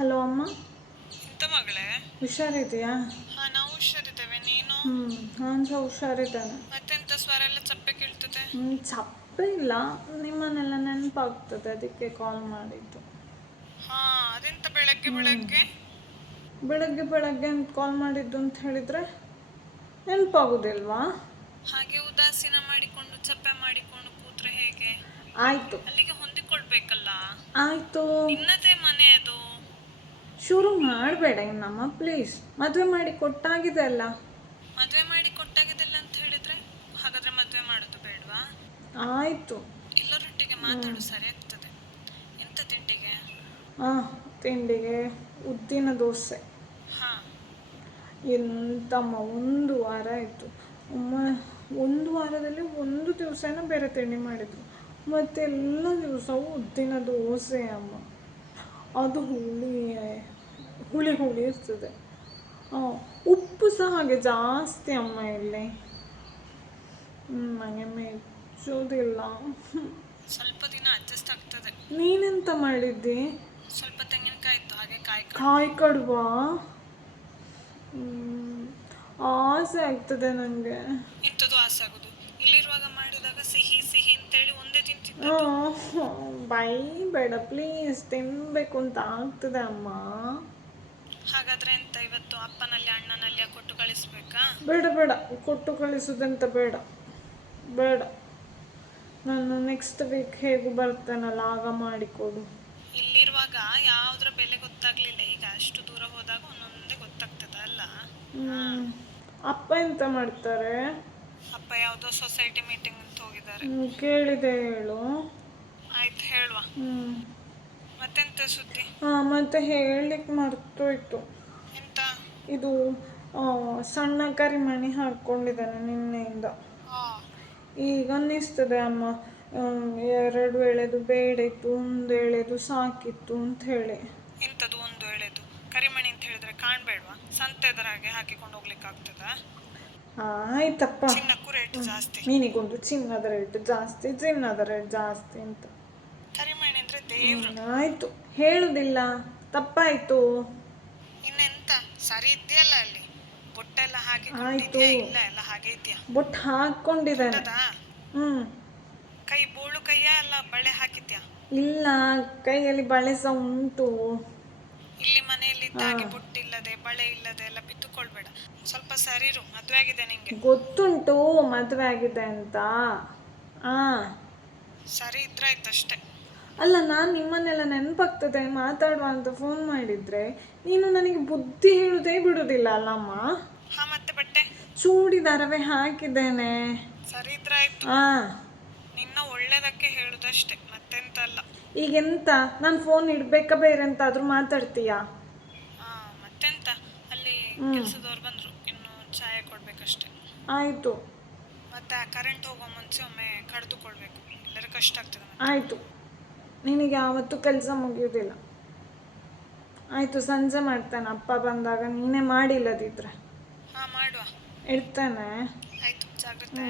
Hello ಅಮ್ಮ, ಎಂತ ಮಗಳೇ? ಹುಷಾರಿದೆಯಾ? ಹಾ, ನಾವು ಹುಷಾರಿದ್ದೇವೆ. ನೀನು? ನಾನು ಸಹ ಹುಷಾರಿದ್ದೇನೆ. ಮತ್ತೆಂತ ಸ್ವರ ಎಲ್ಲ ಚಪ್ಪೆ ಕೇಳ್ತದೆ? ಚಪ್ಪೆ ಇಲ್ಲ, ನಿಮ್ಮನ್ನೆಲ್ಲ ನೆನಪಾಗ್ತದೆ, ಅದಕ್ಕೆ ಕಾಲ್ ಮಾಡಿದ್ದು. ಹಾ, ಅದೆಂತ ಬೆಳಗ್ಗೆ ಹ್ಞೂ ಬೆಳಗ್ಗೆ? ಬೆಳಗ್ಗೆ ಬೆಳಗ್ಗೆ ಅಂತ ಕಾಲ್ ಮಾಡಿದ್ದು ಅಂತ ಹೇಳಿದರೆ ನೆನಪಾಗೋದಿಲ್ವಾ? ಹಾಗೆ ಉದಾಸೀನ ಮಾಡಿಕೊಂಡು ಚಪ್ಪೆ ಮಾಡಿಕೊಂಡು ಕೂತ್ರೆ ಹೇಗೆ? ಆಯಿತು ಅಲ್ಲಿಗೆ ಹೊಂದಿಕೊಳ್ಬೇಕಲ್ಲ. ಆಯಿತು, ನಿನ್ನದೇ ಮನೆ ಅದು. ಶುರು ಮಾಡಬೇಡ ಇನ್ನಮ್ಮ ಪ್ಲೀಸ್. ಮದುವೆ ಮಾಡಿ ಕೊಟ್ಟಾಗಿದೆ ಅಲ್ಲ. ಮದುವೆ ಮಾಡಿ ಕೊಟ್ಟಾಗಿದೆಲ್ಲ ಅಂತ ಹೇಳಿದ್ರೆ ಹಾಗಾದ್ರೆ ಮದುವೆ ಮಾಡೋದು ಬೇಡವಾ? ಆಯಿತು. ಎಲ್ಲರೊಟ್ಟಿಗೆ ಮಾತಾಡು, ಸರಿ ಆಗ್ತದೆ. ಎಂತ ತಿಂಡಿಗೆ? ಹಾಂ, ತಿಂಡಿಗೆ ಉದ್ದಿನ ದೋಸೆ. ಹಾ. ಎಂತಮ್ಮ, ಒಂದು ವಾರ ಆಯಿತು ಅಮ್ಮ. ಒಂದು ವಾರದಲ್ಲಿ ಒಂದು ದಿವಸನ ಬೇರೆ ತಿಂಡಿ ಮಾಡಿದರು, ಮತ್ತೆಲ್ಲ ದಿವಸವೂ ಉದ್ದಿನ ದೋಸೆ ಅಮ್ಮ. ಅದು ಹುಳಿ ಹುಳಿ ಹುಳಿ ಇರ್ತದೆ. ಉಪ್ಪು ಸಹ ಹಾಗೆ ಜಾಸ್ತಿ ಅಮ್ಮ ಇಲ್ಲಿ. ನನಗೆ ಮೆಚ್ಚೋದಿಲ್ಲ. ಸ್ವಲ್ಪ ದಿನ ಅಡ್ಜಸ್ಟ್ ಆಗ್ತದೆ. ನೀನೆಂತ ಮಾಡಿದ್ದಿ? ಸ್ವಲ್ಪ ತೆಂಗಿನಕಾಯಿ ಇತ್ತು, ಹಾಗೆ ಕಾಯಿ ಕಾಯಿ ಕಡುಬಾ? ಆಸೆ ಆಗ್ತದೆ ನನಗೆ. ಇಂಥದ್ದು ಆಸೆ ಆಗೋದು? ಇಲ್ಲಿರುವಾಗ ಮಾಡಿದಾಗ ಸಿಹಿ ಸಿಹಿ ಅಂತೇಳಿ ಒಂದೇ ತಿಂತಿದ್ದದ್ದು. ಬೇಡ ಪ್ಲೀಸ್, ತಿನ್ನಬೇಕು ಅಂತ ಆಗ್ತದೆ ಅಮ್ಮ. ಹಾಗಾದ್ರೆ ಎಂತ ಇವತ್ತು ಅಪ್ಪನಲ್ಲಿ ಅಣ್ಣನಲ್ಲಿ ಕೊಟ್ಟು ಕಳಿಸ್ಬೇಕಾ? ಬೇಡ ಬೇಡ, ಕೊಟ್ಟು ಕಳಿಸೋದಂತ ಬೇಡ ಬೇಡ. ನಾನು ನೆಕ್ಸ್ಟ್ ವೀಕ್ ಹೇಗೂ ಬರ್ತೇನಲ್ಲ, ಆಗ ಮಾಡಿಕೊಡು. ಇಲ್ಲಿರುವಾಗ ಯಾವುದ್ರ ಬೆಲೆ ಗೊತ್ತಾಗ್ಲಿಲ್ಲ, ಈಗ ಅಷ್ಟು ದೂರ ಹೋದಾಗ ಒಂದೊಂದೇ ಗೊತ್ತಾಗ್ತದ ಅಲ್ಲ. ಅಪ್ಪ ಎಂತ ಮಾಡ್ತಾರೆ? ಅಪ್ಪ ಯಾವುದೋ ಸೊಸೈಟಿ ಮೀಟಿಂಗ್ ಅಂತ ಹೋಗಿದ್ದಾರೆ. ಕೇಳಿದೆ ಹೇಳು. ಆಯ್ತು, ಹೇಳುವ. ಮತ್ತೆಂತ ಸುದ್ದಿ? ಮತ್ತೆ ಹೇಳಲಿಕ್ಕೆ ಮರ್ತೋಯ್ತು. ಎಂತ? ಇದು ಸಣ್ಣ ಕರಿಮಣಿ ಹಾಕ್ಕೊಂಡಿದ್ದಾನೆ ನಿನ್ನೆಯಿಂದ. ಈಗ ಅನ್ನಿಸ್ತದೆ ಅಮ್ಮ, 2 ಎಳೆದು ಬೇಡ ಇತ್ತು, 1 ಎಳೆದು ಸಾಕಿತ್ತು ಅಂತ ಹೇಳಿ. ಎಂಥದ್ದು 1 ಎಳೆದು? ಕರಿಮಣಿ ಅಂತ ಹೇಳಿದ್ರೆ ಕಾಣ್ಬೇಡ್ವಾ? ಸಂತೆದರ ಹಾಗೆ ಹಾಕಿಕೊಂಡು ಹೋಗ್ಲಿಕ್ಕೆ ಆಗ್ತದ? ಆಯ್ತಪ್ಪ, ಚಿನ್ನಕ್ಕೂ ರೇಟ್ ಜಾಸ್ತಿ. ನಿನಗೊಂದು ಚಿನ್ನದ ರೇಟ್ ಜಾಸ್ತಿ ಅಂತ. ಕರಿಮಣಿ ಅಂದ್ರೆ ದೇವ್ರು. ಆಯ್ತು, ಹೇಳುದಿಲ್ಲ, ತಪ್ಪಾಯ್ತು. ಇನ್ನೆಂತ, ಸರಿ ಇದೆಯಲ್ಲ ಅಲ್ಲಿ? ಬೊಟ್ಟೆಲ್ಲ ಆಯ್ತು, ಹಾಕಿಕೊಂಡಿದ್ಯಾ? ಇಲ್ಲ ಎಲ್ಲ ಹಾಗೆ ಇದೆಯಾ? ಬೊಟ್ಟು ಹಾಕೊಂಡಿದ್ದೇನೆ. ಕೈ ಬೋಳು ಕೈಯ ಅಲ್ಲ ಬಳೆ ಹಾಕಿದ್ಯಾ? ಇಲ್ಲ, ಕೈಯಲ್ಲಿ ಬಳೆ ಸಹ ಉಂಟು. ಇಲ್ಲಿ ಮನೆಯಲ್ಲಿ ಇದ್ದಾಗೆ ಬೊಟ್ಟಿಲ್ಲದೆ ಬಳೆ ಇಲ್ಲದೆ ಎಲ್ಲ ಬಿತ್ತುಕೊಳ್ಬೇಡ. ಸ್ವಲ್ಪ ಸರಿರು, ಮದುವೆ ಆಗಿದೆ ನಿಂಗೆ. ಗೊತ್ತುಂಟು ಮದುವೆ ಆಗಿದೆ ಅಂತ. ಸರಿ ಇದ್ರಾಯ್ತಷ್ಟೇ. ಅಲ್ಲ, ನಾನು ನಿಮ್ಮನ್ನೆಲ್ಲ ನೆನಪಾಗ್ತದೆ ಮಾತಾಡುವ ಅಂತ ಫೋನ್ ಮಾಡಿದ್ರೆ ನೀನು ನನಗೆ ಬುದ್ಧಿ ಹೇಳುದೇ ಬಿಡುದಿಲ್ಲ ಅಲ್ಲಮ್ಮ. ಹಾ, ಮತ್ತೆ ಬಟ್ಟೆ? ಚೂಡಿದಾರವೇ ಹಾಕಿದ್ದೇನೆ. ಸರಿ ಇದ್ರಾಯ್ತು. ನಿನ್ನ ಒಳ್ಳೇದಕ್ಕೆ ಹೇಳುದಷ್ಟೇ, ಮತ್ತೆಂತ ಅಲ್ಲ. ಈಗೆಂತ, ನಾನು ಫೋನ್ ಇಡ್ಬೇಕಾ ಬೇರೆ ಎಂತಾದ್ರೂ ಮಾತಾಡ್ತೀಯಾ? ಮತ್ತೆಂತ, ಅಲ್ಲಿ ಕೆಲಸದವ್ರು ಬಂದ್ರು, ಇನ್ನು ಚಾಯ ಕೊಡ್ಬೇಕಷ್ಟೆ. ಆಯ್ತು. ಮತ್ತೆ ಆ ಕರೆಂಟ್ ಹೋಗೋ ಮುಂಚೆ ಒಮ್ಮೆ ಕಡಿದುಕೊಳ್ಬೇಕು, ಎಲ್ಲರೂ ಕಷ್ಟ ಆಗ್ತದೆ. ಆಯ್ತು, ನಿನಗೆ ಯಾವತ್ತೂ ಕೆಲಸ ಮುಗಿಯೋದಿಲ್ಲ. ಆಯ್ತು, ಸಂಜೆ ಮಾಡ್ತೇನೆ, ಅಪ್ಪ ಬಂದಾಗ ನೀನೇ ಮಾಡಿಲ್ಲದಿದ್ರೆ. ಹಾ, ಮಾಡುವ. ಇಡ್ತೇನೆ. ಆಯ್ತು, ಜಾಗ್ರತೆ.